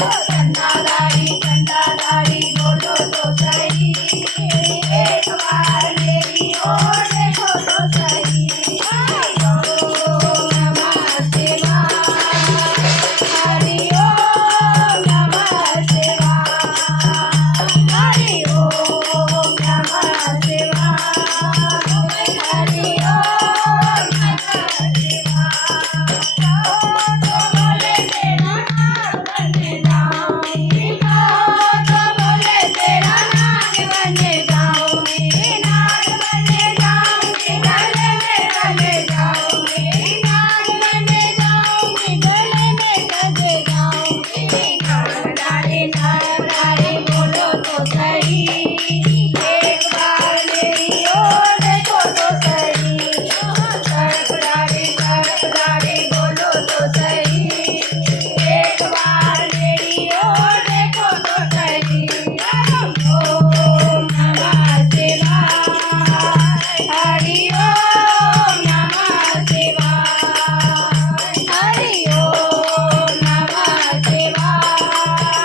चंदादारी चंदादारी बोलो तो सही, एक बार मेरी ओर देखो तो सही। ओम नमः शिवाय, हरि ओम नमः शिवाय, हरि ओम नमः शिवाय, हरि ओम नमः शिवाय। तो बोले तेरा नाम बन जाऊंगी, तो बोले तेरा नाग बन जाऊंगी, नाग बन जाऊंगी, गले में बन जाऊंगी, नाग बन जाऊंगी, गले में सज जाऊंगी। नागदारी नागदारी बोलो तो सही, एक बार मेरी ओर देखो तो सही। सरपदारी बोलो तो सही, एक बार मेरी ओर देखो तो सही। ओम नमः शिवाय, हरि ओम नमः शिवाय, हरि ओम नमः शिवाय,